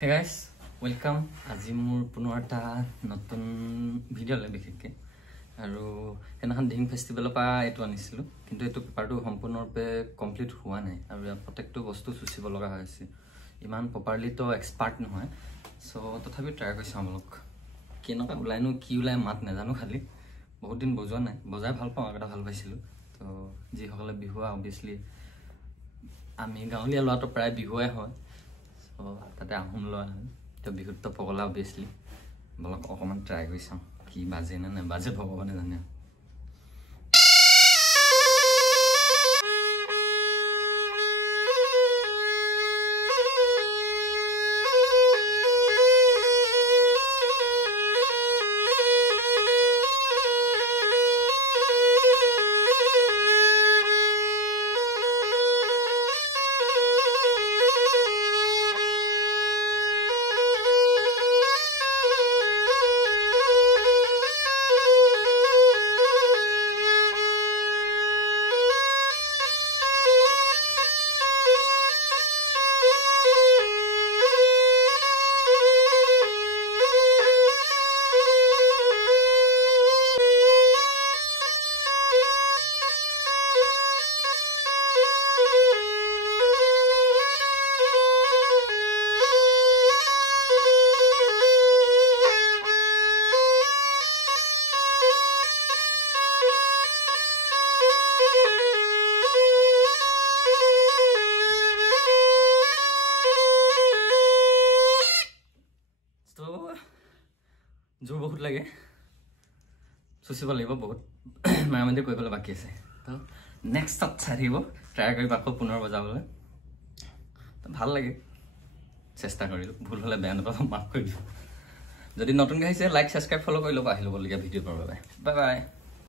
Hey guys, welcome. আজি মোৰ পুনৰ এটা নতুন ভিডিও লৈ বিশেষকৈ আৰু এনাখন ডিং ফেষ্টিভেলৰ পৰা এইটো আনিছিলোঁ কিন্তু এইটো পেপাৰটো সম্পূৰ্ণৰূপে কমপ্লিট হোৱা নাই আৰু প্ৰত্যেকটো বস্তু চুচিব লগা হৈছে ইমান প্ৰপাৰলি তো এক্সপাৰ্ট নহয় সো তথাপি ট্ৰাই কৰিছোঁ আমলক কেনেকুৱা ওলাইনো কি ওলাই মাত নাজানো খালি বহুত দিন বজোৱা নাই বজাই ভাল পাওঁ আগতে ভাল পাইছিলোঁ তো যিসকলে বিহুৱা অবভিয়াছলি আমি গাঁৱলীয়া ল'ৰাটো প্ৰায় বিহুৱাই হয় তাতে আহোম লোৱা তো বিহুত তো পগলা অবভিয়াছলি বলক অকণমান ট্ৰাই কৰি চাওঁ কি বাজে নে নাবাজে ভগৱানে জানে জোৰ বহুত লাগে চুচিব লাগিব বহুত মেৰামতি কৰিবলৈ বাকী আছে তো নেক্সটত চাই থাকিব ট্ৰাই কৰিব আকৌ পুনৰ বজাবলৈ তো ভাল লাগে চেষ্টা কৰিলোঁ ভুল হ'লে বেয়া নাপাব মাফ কৰি দিব যদি নতুনকৈ আহিছে লাইক ছাবস্ক্ৰাইব ফ'ল' কৰি ল'ব আহি ল'বলগীয়া ভিডিঅ'ৰ বাবে বাই বাই